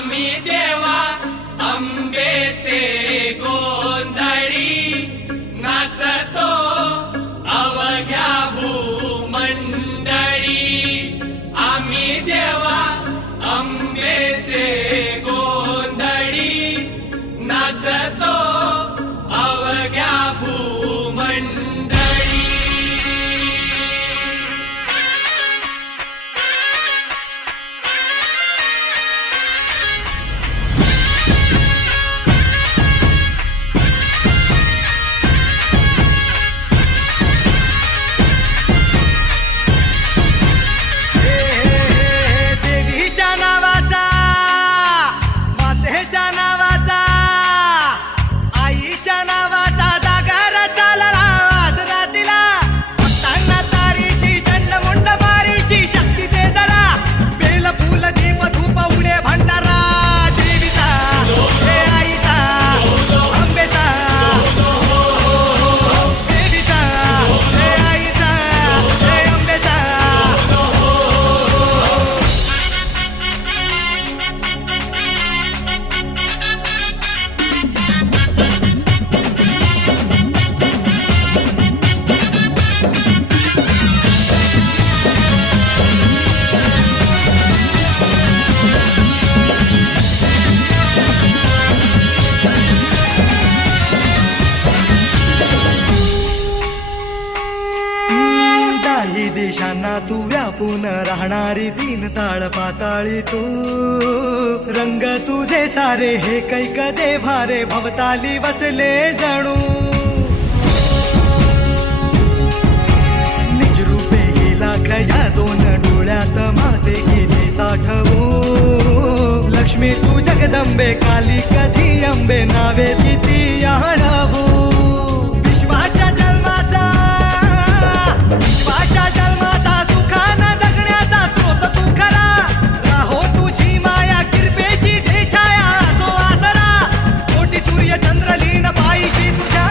आम्ही देवा अंबेचे गोंधळी नाचतो अवघ्या भूमंडळी. आम्ही देवा अंबेचे गोंधळी नाचतो अवघ्या भूमंडळी. देशांना तू व्यापून राहणारी दीन ताळ पाताळी तू. रंग तुझे सारे हे कैक देभारे भवताली बसले जणू. निज रूपे ही लाख या दोन डोळ्यात माते गेली साठवू. लक्ष्मी तू जगदंबे काली कधी अंबे नावे किती आणवू. विश्वाच्या जन्माचा सुखाना जगण्याचा स्रोत तू खरा. राहो तुझी माया किरपेची दे छाया असो आसरा. कोटी सूर्य चंद्र लीन पायीशी तुझ्या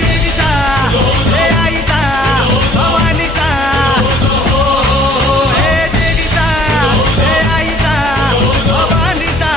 देवीचा हे आईचा भवानीचा. हे देवीचा हे आईचा भवानीचा.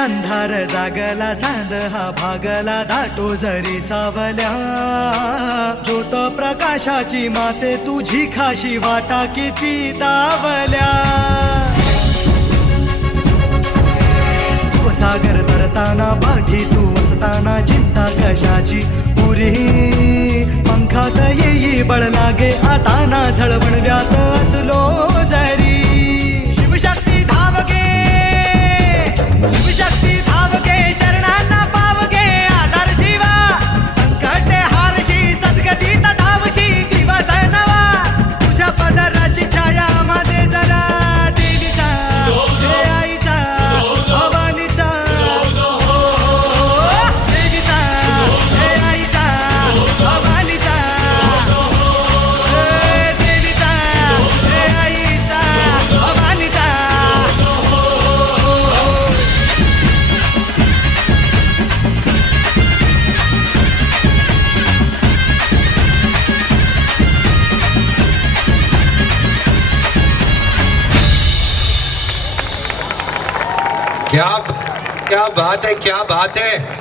अंधार जागला चांद हा भागला दाटो जरी सावल्या. ज्योत प्रकाशाची माते तुझी खाशी वाटा किती दावल्या. सागर तरताना पाठी तू असताना चिंता कशाची पुरी. पंखात येई बळ लागे आता ना झळवणव्यात असलो जरी. शिवशक्ती धावगे शिवशक्ती धावगे शरणांना पावगे आधार जीवा. संकटे हारशी सद्गतीत धावशी दिवस नवा. तुझ्या पदराची छाया मध्ये जरा देवीचा हे आईचा भवानीचा. देवीचा हे आईचा भवानीचा. देवीचा हे आईचा भवानीचा. क्या बात है, क्या बात है.